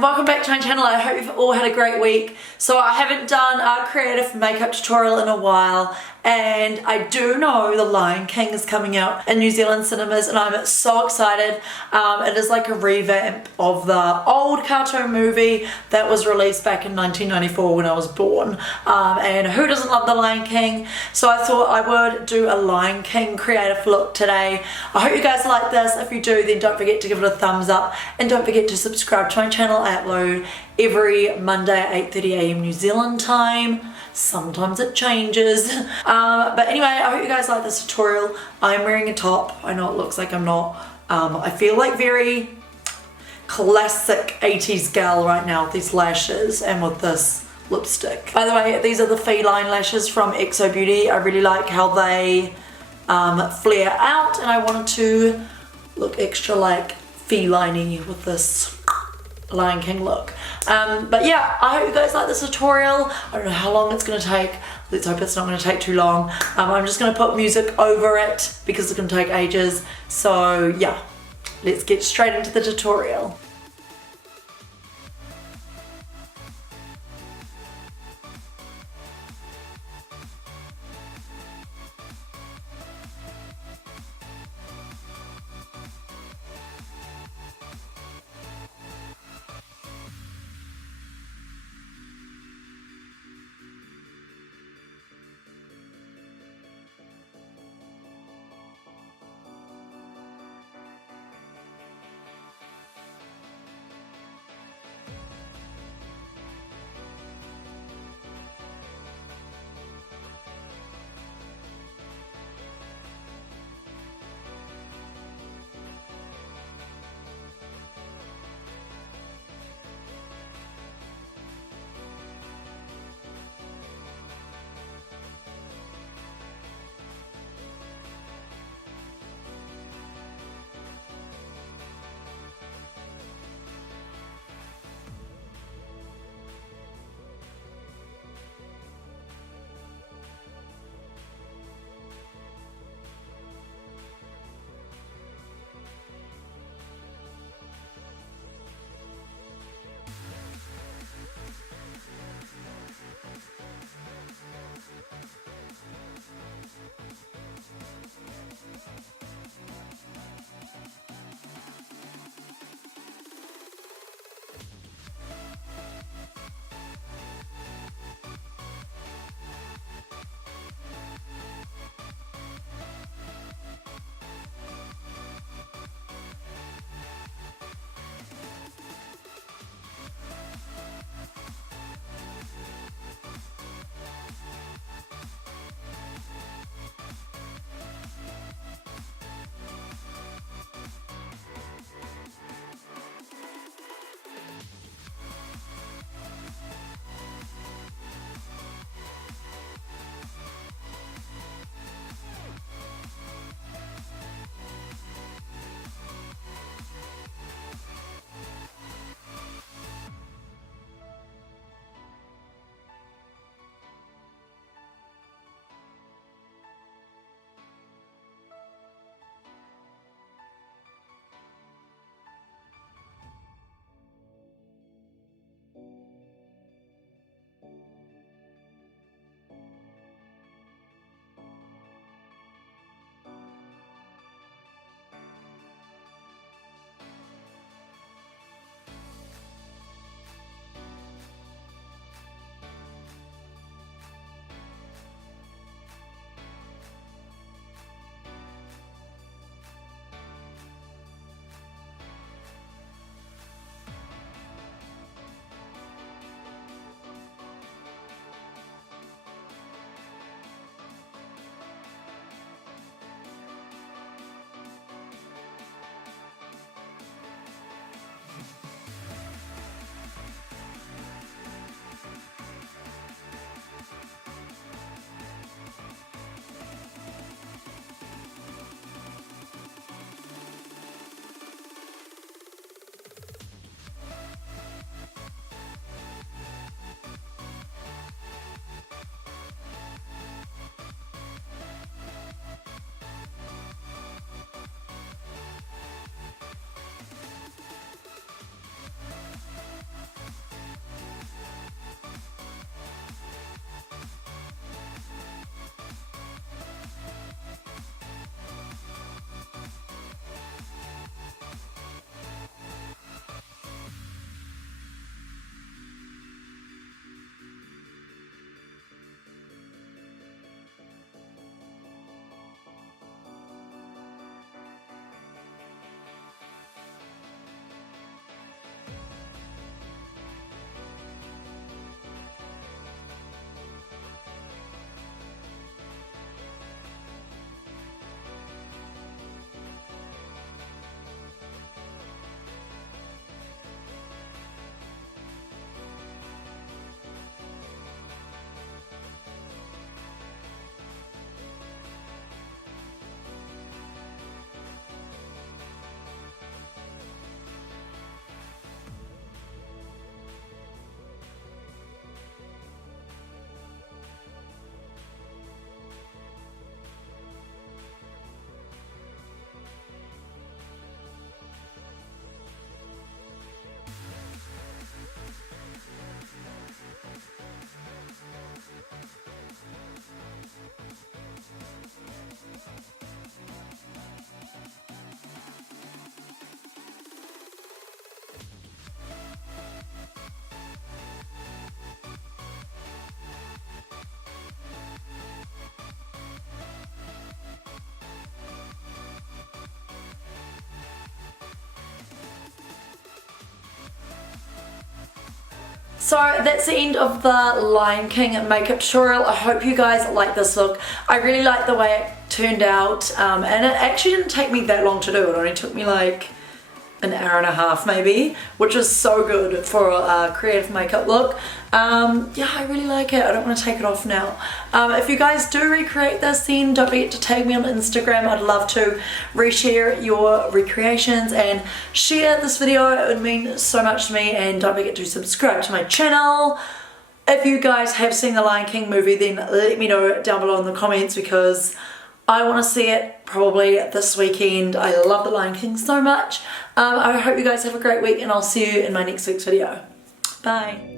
welcome back to my channel. I hope you've all had a great week. So I haven't done a creative makeup tutorial in a while, and I do know The Lion King is coming out in New Zealand cinemas and I'm so excited. It is like a revamp of the old cartoon movie that was released back in 1994 when I was born. And who doesn't love The Lion King? So I thought I would do a Lion King creative look today. I hope you guys like this. If you do, then don't forget to give it a thumbs up and don't forget to subscribe to my channel. I upload every Monday at 8:30 AM New Zealand time. Sometimes it changes. But anyway, I hope you guys like this tutorial. I'm wearing a top. I know it looks like I'm not. I feel like very classic 80s gal right now with these lashes and with this lipstick. By the way, these are the feline lashes from XO Beauty. I really like how they flare out, and I wanted to look extra like feline-y with this Lion King look. But yeah, I hope you guys like this tutorial. I don't know how long it's going to take. Let's hope it's not going to take too long. I'm just going to put music over it because it's going to take ages. So yeah, let's get straight into the tutorial. So that's the end of the Lion King makeup tutorial. I hope you guys like this look. I really like the way it turned out, and it actually didn't take me that long to do. It only took me like an hour and a half maybe, which is so good for a creative makeup look. Yeah, I really like it. I don't want to take it off now. If you guys do recreate this, then don't forget to tag me on Instagram. I'd love to reshare your recreations and share this video. It would mean so much to me. And don't forget to subscribe to my channel. If you guys have seen the Lion King movie, then let me know down below in the comments, because I want to see it probably this weekend. I love the Lion King so much. I hope you guys have a great week, and I'll see you in my next week's video. Bye.